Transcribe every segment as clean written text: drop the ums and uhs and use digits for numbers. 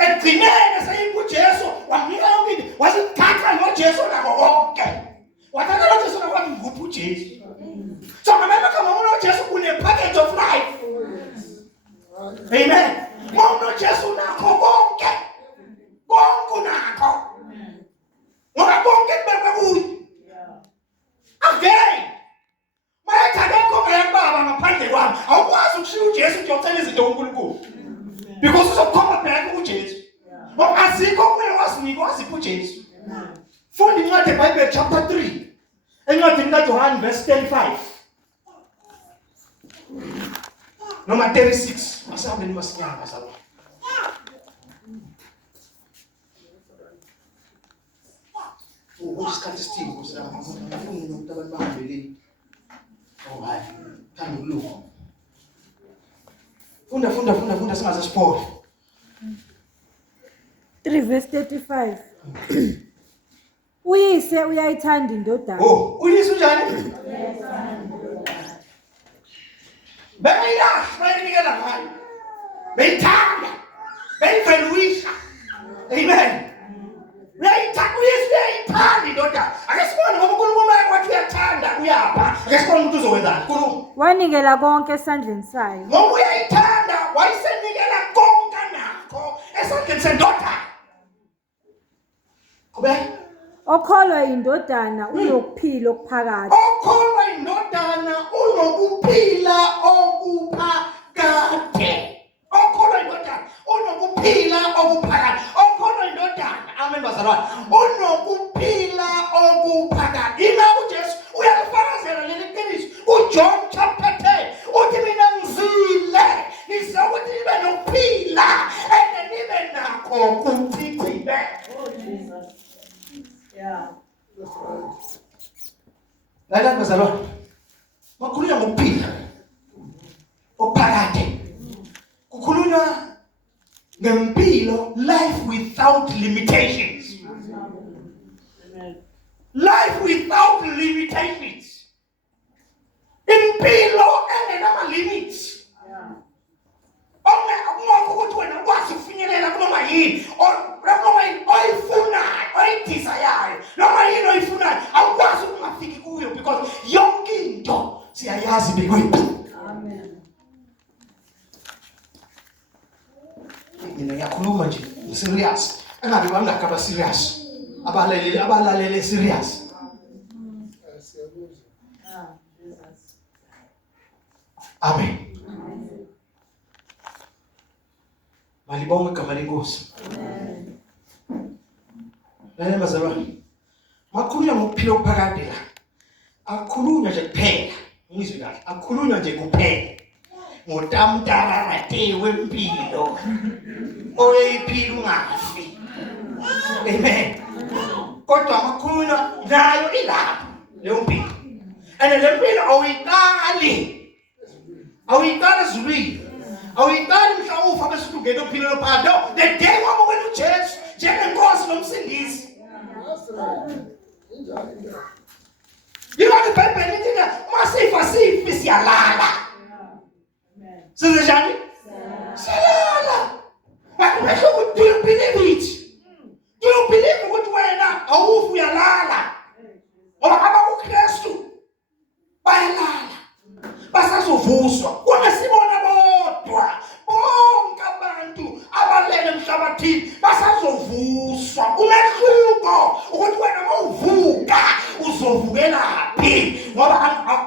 Egcinene seyibuJesu wamnika yonke into. Wasithatha noJesu nakho konke. Wathatha noJesu nakho nguphi uJesu. So ngamanye amagama uJesu une package of life. Amen. uJesu nakho konke. Konke nakho. Ngoba konke kubekwe kuye. Again. Mayekho ngayababa ngaphandle kwami. Awukwazi ukushiya uJesu nje ucela izinto kuNkulunkulu. Because uzokhomba back uJesu. Ngoba azikho kuye wasinika wasipha uJesu. Funda incwadi eBhayibheli chapter 3. Encwadini kaJohane verse 35. Noma 36. Masabeni masinyanga sabo. Isikhathi sithini kusama ngifuna ukuthi abantu bahambele. Oh hayi. Thanda ukuloka. Funda singaze siphole. 3 verse 35. Uyise uyayithanda indodana. Oh, uyise unjani? Bayila, bayinikela ngayo. Beyithanda. Beyiveluisha. Amen. Uyayithanda uyise uyayithanda indodana. Ake sibone ngoba uNkulunkulu wathi uyathanda uyapha. Ake sibone umuntu uzowenzani. uNkulunkulu Wanikela konke esandleni sayo. ngoba uyayithanda wayisenikela konke nakho esandleni sendodana. Kube Okholwa indodana unokuphila okuphakathi. okholwa indodana unokuphila okuphakade. Okholwa indodana unokuphila okuphakade. Okholwa indodana amen bazalwane unokuphila okuphakade. Ina uJesu uyalifakazela leli qiniso. uJohn chapter 10 uthi mina ngizile ngizokuthi nibe nokuphila nibe nakho kuchichile. Lala bazalwane makhulunywa ngokuphila okuphakade. Kukhulunywa ngempilo, life without limitations. Life without limitations. Impilo engenama limits. Ongekho ukuthi wena ukwazi ukufinyelela kunoma yini noma yini oyifunayo oyidesireyo noma yini oyifunayo awukwazi ukungafiki kuyo because yonke into siyayazi bekwethu. Amen. Mina ngiyakhuluma nje serious engabe bangakaba serious abalalele serious. Amen. Malibonga igama lenkosi. Amen. Bazalwane makhulunywa ngokuphila okuphakade la akukhulunywa nje kuphela ngizwe kahle akukhulunywa nje kuphela ngotamtararate wempilo oyiphila ungafi. Amen. Kodwa makhulunywa nayo ilapho leyo mpilo and le mpilo awuyiqali ezulwini awuyiqali mhla ufa bese ungena ophilo lophakathi. No, the day wamukela uJesu njengenkosi nomsindisi. Yingakho iBhayibheli lithi masifa sifi siyalala. Size njani? Siyalala. But do you believe it? Do you believe ukuthi wena awufi uyalala? Ngoba abakuKristu bayalala basazovuswa. Ungasibona bodwa bonke abantu abalele emhlabathini basazovuswa. Umehluko ukuthi wena mawuvuka uzovukelaphi ngoba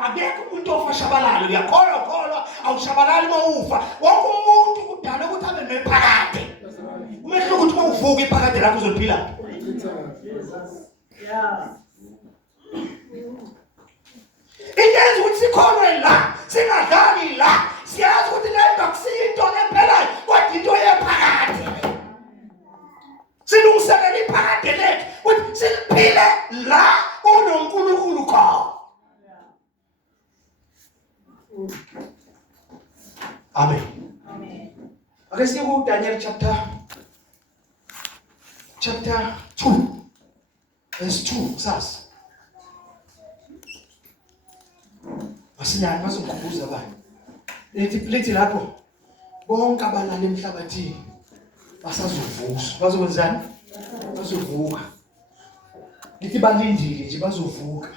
akekho umuntu ofashabalala. Uyakholwa awushabalali mawufa. Wonke umuntu kudala ukuthi abe nephakade. Umehluko ukuthi mawuvuka iphakade lakho uzophila. Ingenzi ukuthi sikholwe la singadlali la siyazi ukuthi lento akusinto empelayo kodwa into yephakade. Silungiselela iphakade lethu ukuthi siphile la unoNkulunkulu khona. Amen. Ake siye ku Daniel chapter 2 verse 2 sasa. Masinyane bazongikhumbuza bani. Lethi lapho bonke abalala emhlabathini basazovuka. Bazokwenzani? Bazovuka. Ngithi balindile nje bazovuka.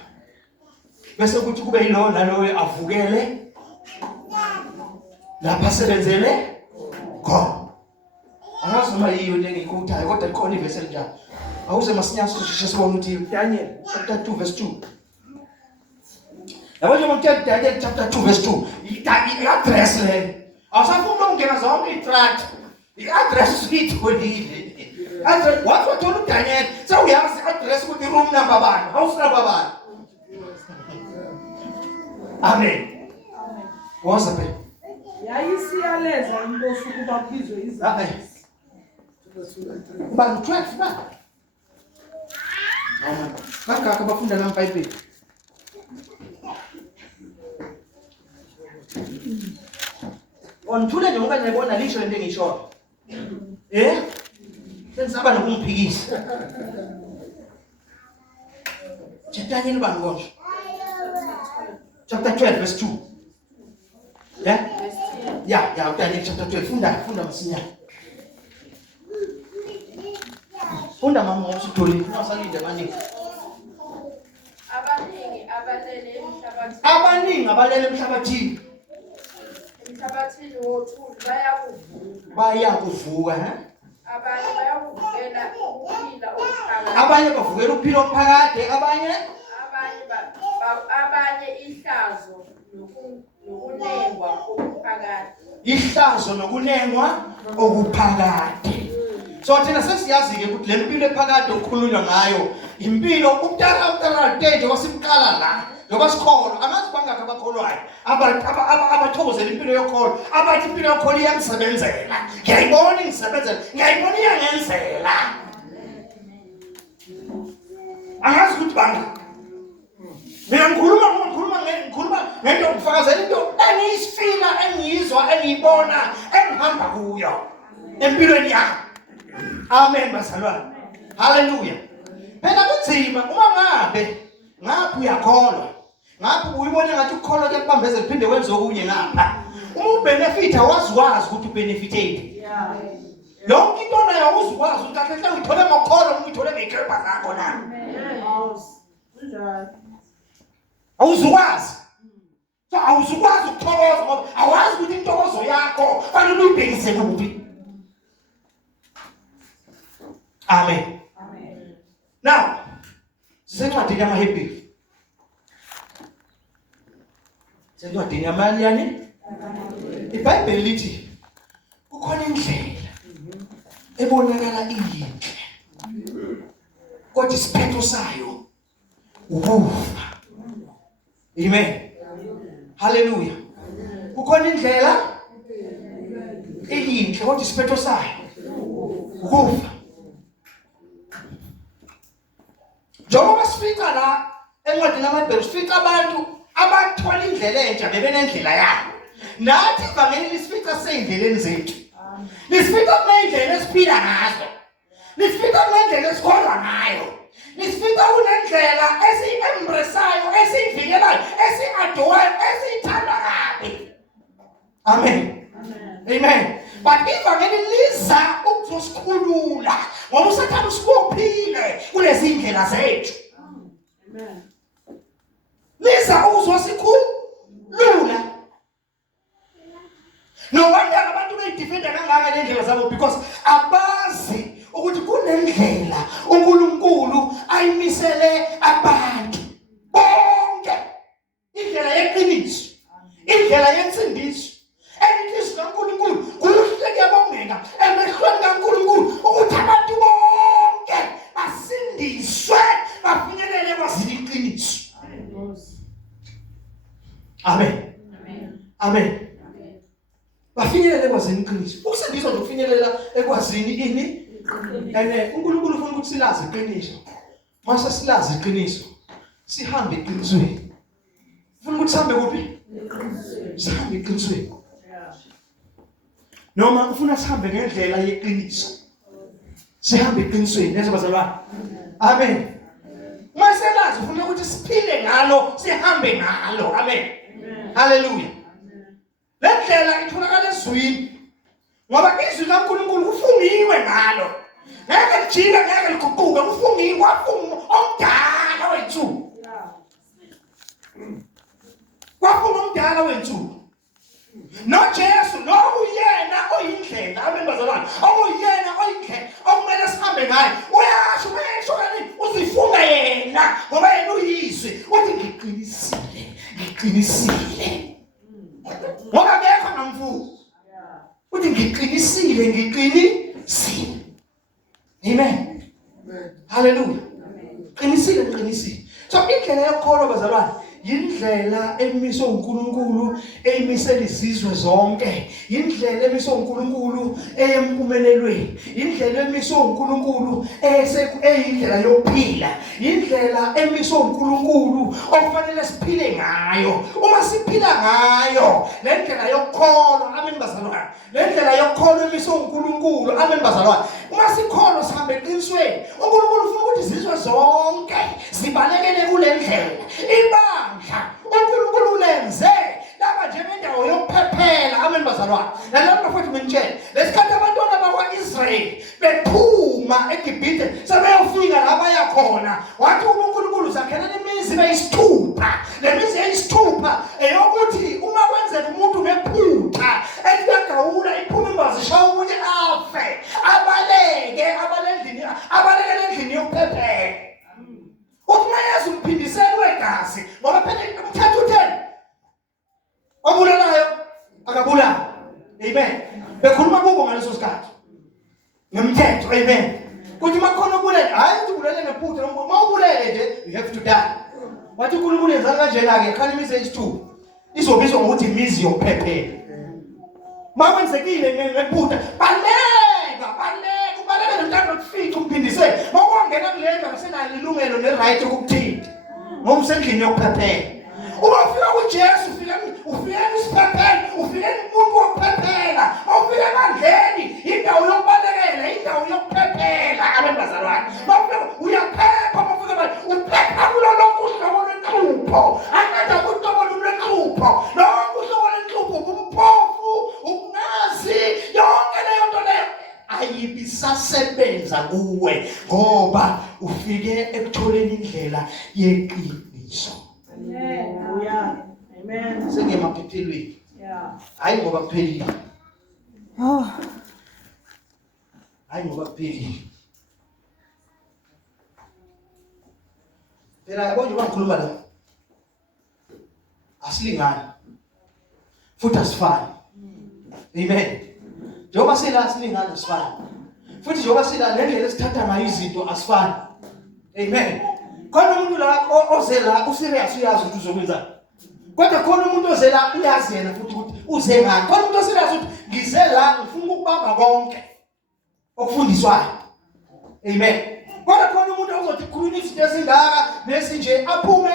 Bese kuthi kube yilo naloyo avukele lapha sebenzele khona. Angazi noma yiyo le ngikuthayo kodwa likhona ivesi elinjalo. Awuze masinyane sisheshe sibone ukuthi Daniel chapter 2 verse 2. Yabo nje mthetho Daniel chapter 2 verse 2. I-address le. Awusafuna ukungena zonke i-tract. I-address usitholile. Address wathi wathola uDaniel sewuyazi i-address ukuthi room number bani, house number bani. Amen. Waza phela. Yayisiyaleza inkosi ukuba phizwe izandla. Ubani 12 ba? Kaka bafunda la eBhayibheli. Onthule nje ngoba ngiyabona lisho into engisho. Sensaba nokungiphikisa. Daniel bani konje? Chapter 12 verse 2. Yeah, Daniel chapter 12. Funda masinya. Funda mama usitholi. Usalinde abaningi. Abaningi abalele emhlabathini. Emhlabathini wothuli bayakuvuka, abanye bayakuvukela ukuphila okuphakade. Abanye bavukela ukuphila okuphakade, abanye ihlazo nokunengwa okuphakade. Ihlazo nokunengwa okuphakade. So thina sesiyazi ke ukuthi le mpilo ephakade okukhulunywa ngayo impilo ukutara nje kwasiqala la ngoba sikholo angazi bangaka abakholwayo abathokozela impilo yokholo abathi impilo yokholo iyamsebenzela ngiyayibona ingisebenzela ngiyayibona iyangenzela angazi ukuthi bangaka mina ngikhuluma ngento yokufakazela into engiyisifila engiyizwa engiyibona engihamba kuyo empilweni yami. Amen bazalwane. Hallelujah. Phela kunzima uma ngaphi uyakholwa. Ngaphi uyibona ngathi ukukholwa kuyakubambezela uphinde wenze okunye ngapha. Uma ubenefit awaziwazi ukuthi ubenefiteni. Yonke into nayo uzikwazi ukuthi kahle ngithole ngokholwa ngithole ngekhepha zakho na. Awuzukwazi. So awuzukwazi ukuthokoza ngoba awazi ukuthi intokozo yakho fanele uyibhekise kuphi. Amen. Amen. Now, sencwadini yamaHebheru. Sencwadini yamaliyani? iBhayibheli lithi kukhona indlela ebonakala iyinhle. Kodwa isiphetho sayo ukufa. Amen. Hallelujah. Kukhona indlela iyinhle kodwa isiphetho sayo ukufa. Njengoba sifika la encwadini yamaHebheru sifika abantu abathola indlela entsha bebenendlela yabo. Nathi ivangeli lisifica seyindleleni zethu. Lisifica kunendlela esiphila ngazo. Lisifica kunendlela esikholwa ngayo. Lisifica kunendlela esi-embraceayo, esiyivikelayo, esi-adorayo, esiyithanda kabi. Amen. Amen. But ivangeli liza ukuzosikhulula ngoba usathanda usibophile kulezi indlela zethu. Amen. Liza ukuzosikhulula. No wonder abantu beyidefenda kangaka lendlela zabo because abazi ukuthi kunendlela uNkulunkulu ayimisele abantu bonke. Indlela yeqiniso, indlela yensindiso. Elithi kaNkulunkulu kuhle kuyabongeka emehlweni kaNkulunkulu ukuthi abantu bonke basindiswe bafinyelele kwazini iqiniso. Amen. Amen. Bafinyelele kwazini iqiniso. Ukusindiswa nje kufinyelela ekwazini ini? uNkulunkulu ufuna ukuthi silazi iqiniso. Mase silazi iqiniso, sihambe eqinisweni. Ufuna ukuthi sihambe kuphi? Sihambe eqinisweni. Noma ufuna sihambe ngendlela yeqiniso. Sihambe eqinisweni, neze bazalwane. Amen. Mase lazi ufuna ukuthi siphile ngalo, sihambe ngalo. Amen. Hallelujah. Le ndlela itholakala ezwini. Ngoba izwi kaNkulunkulu kufungiwe ngalo. Ngeke lijike ngeke liguquke kufungiwe kwafunga omdala wethu. Kwafunga omdala wethu. No Jesu no uyena oyindlela abembazalwana. Oyena oyindlela okumele sihambe ngayo. Uyasho nini uzifunga yena ngoba yena uyizwi uthi ngiqinisile. Ngoba ngekho nomvuzo. Uthi ngiqinisile. Amen. Hallelujah. Qinisile. So indlela yokukholwa bazalwane yindlela emiswe uNkulunkulu eyimisela izizwe zonke. Indlela emiswe uNkulunkulu eyempumelelweni. Indlela emiswe uNkulunkulu eyindlela yokuphila. Indlela emiswe uNkulunkulu okufanele siphile ngayo. Uma siphila ngayo le ndlela yokukholwa, amen bazalwane. Le ndlela yokukholwa emiswe uNkulunkulu, amen bazalwane. Uma sikholwa sihambe eqinisweni. uNkulunkulu ufuna ukuthi izizwe zonke zibalekele kule ndlela. uNkulunkulu ulenze laba njengendawo yokuphephela, amen bazalwane. Nalapho futhi ngitshela lesikhathi abantwana bakwaIsrayeli bephuma eGibhithe sebeyofika la baya khona, wathi uNkulunkulu zakhelela imizi beyisithupha. Le mizi eyisithupha eyokuthi uma kwenzeka umuntu nephutha eliyagawula iphuma imbazi ishawa ukuthi afe, abaleke endlini yokuphephela. Uma Yesu uphindiselwe igazi ngoba phela umthetho utheni? Obulalayo akabulali. Amen. Bekhuluma kubo ngaleso sikhathi. Ngomthetho, amen. Kuthi makhona obulele, hayi ukuthi ubulele nephutha, uma ubulele nje you have to die. Wathi uNkulunkulu yenza kanjena ke, khani imizi eyisithupha izobizwa ngokuthi imizi yokuphephela. Makwenzekile ngephutha, baleka nomntana nokufica umphindisele. Mawungena kulenda asenalo ilungelo ne-right ukuthinta. Ngoba usendlini yokuphephela. Uma ufika kuJesu ufika isiphephelo, ufika umuntu wokuphephela, ufika emandleni, indawo yokubalekela, indawo yokuphephela, abembazalwane. Mawufika uyaphepha, mawufika uphepha kulo lonke uhlobo lwenhlupho. Angathi akuhlobo lwenhlupho. Lonke uhlobo lwenhlupho, umphofu, ukungazi, yonke leyo nto leyo ayibisasebenza kuwe ngoba ufike ekutholeni indlela yeqiniso. Amen. Sengemaphephelweni. Hayi ngoba kuphelile. Hayi ngoba kuphelile. Phela yabo nje bangikhuluma la. Asilingani. Futhi asifani. Amen. Njengoba sila silingana asifani. Futhi njengoba sila lendlela esithatha ngayo izinto asifani. Amen. Khona umuntu la ozela userious uyazi ukuthi uzokwenza. Kodwa khona umuntu ozela uyazi yena futhi ukuthi uze ngani. Khona umuntu oserious ukuthi ngize la ngifuna ukubamba konke okufundiswayo. Amen. Kodwa khona umuntu ozothi khuluma izinto ezingaka nesinje aphume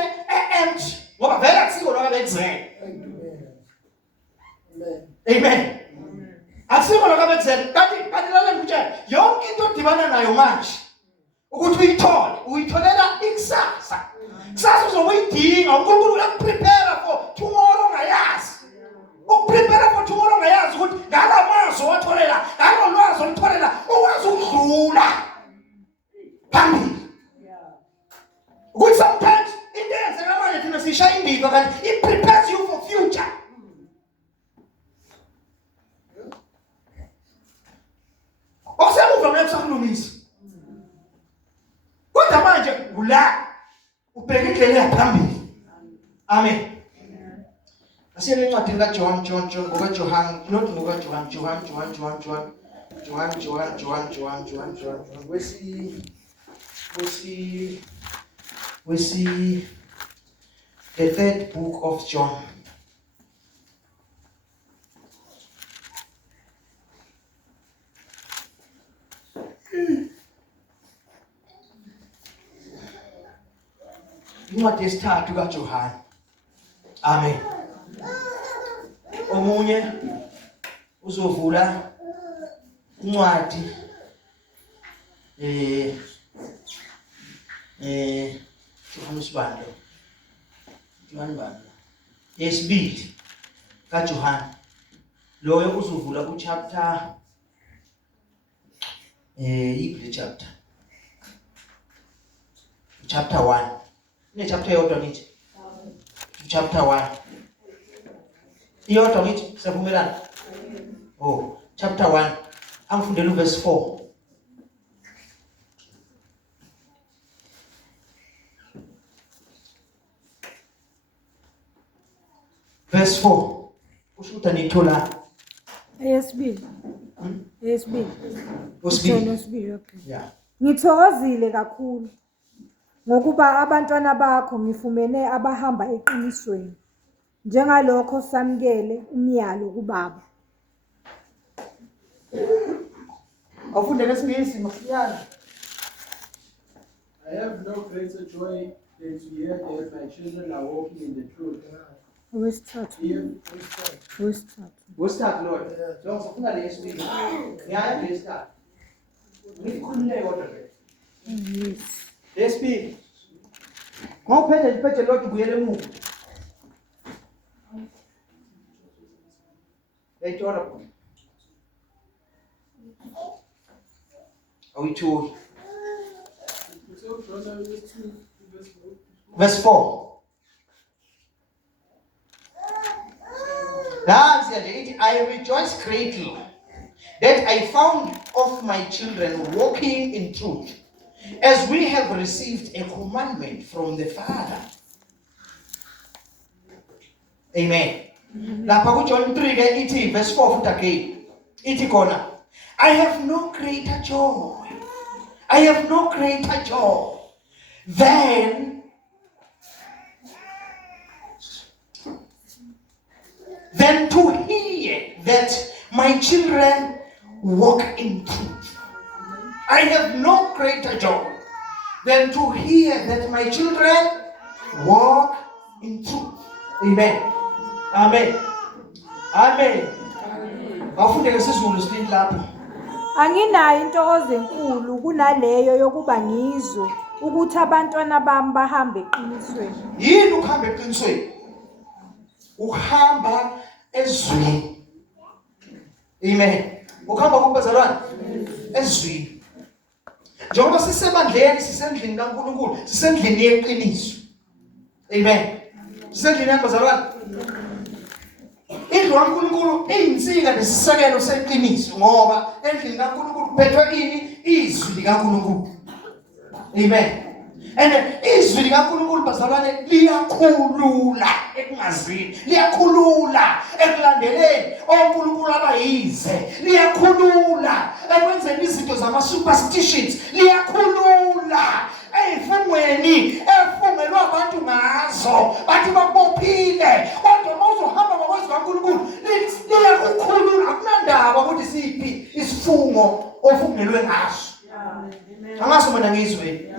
empty ngoba vele akusiko lokho abekuzela. Amen. Akusiko lokho abekuzela. Kanti lalela ngikutshela yonke into odibana nayo manje ukuthi uyitholela ikusasa. Kusasa uzokuyidinga. uNkulunkulu uyakuprepare for tomorrow ngayazi. Ukuprepare for tomorrow ngayazi ukuthi ngalamazwi watholela, ngalolwazi olutholela ukwazi ukudlula phambili. Ukuthi sometimes into eyenzeka manje thina sishaya indiva kanti it prepares you for future. Okusemuva ngeke kusakulungisa. Kodwa manje ula ubheka indlela yaphambili. Amen. Asiyele incwadi kaJohn ngoba John not ngoba John wesi the third book of John. Incwadi yesithathu kaJohane. Amen. Omunye uzovula incwadi Johannes Bando. Yesibili kaJohane. Loyo uzovula ku chapter Yiphi chapter? Chapter 1. Ne chapter yodwa ngithi. Chapter 1. Iyodwa ngithi siyavumelana? Oh, chapter 1. Angifundele verse 4. Verse 4. Ushuta nithola. Eyesibili. Eyesibili. Usibili. Okay. Yeah. Ngithokozile kakhulu ngokuba abantwana bakho ngifumene abahamba eqinisweni njengalokho samkele umyalo kubaba. Awufundele isingisi mafiyana. I have no greater joy than to hear that my children are walking in the truth. Wesithathu. Wesithathu Lord. Lo ngifuna lesibili. Ngiyaya lesithathu. Ngikhulule yodwa le. Yes. Lesibili. Ngophela liphethe lokho buyele emuva. Eyithola. Awuyitholi. Verse 4. I rejoice greatly that I found of my children walking in truth, as we have received a commandment from the Father. Amen. Lapha ku John 3 ke ithi verse 4 futhi again. Ithi khona, I have no greater joy. I have no greater joy than to hear that my children walk in truth. I have no greater joy than to hear that my children walk in truth. Amen. Amen. Amen. Awufundeke isiZulu silini lapha. Anginayo intokozo enkulu kunaleyo yokuba ngizwe ukuthi abantwana bami bahamba eqinisweni. Yini ukuhamba eqinisweni? Ukuhamba ezweni. Amen. Ukuhamba kubazalwane ezweni. Njengoba sisebandleni sisendlini kaNkulunkulu, sisendlini yeqiniso. Amen. Sisendlini yakubazalwane. Indlu kaNkulunkulu iyinsika nesisekelo seqiniso ngoba endlini kaNkulunkulu kuphethwe ini? Izwi likaNkulunkulu. Amen. And izwi likaNkulunkulu bazalwane liyakhulula ekungazini, liyakhulula ekulandeleni oNkulunkulu abayize, liyakhulula ekwenzeni izinto zama-superstitions, liyakhulula ey'fungweni efungelwe abantu ngazo bathi babophile. Kodwa uma uzohamba ngokwezwi likaNkulunkulu liyakukhulula, akunandaba ukuthi siphi isifungo ofungelwe ngaso. Angaso mina ngizwe.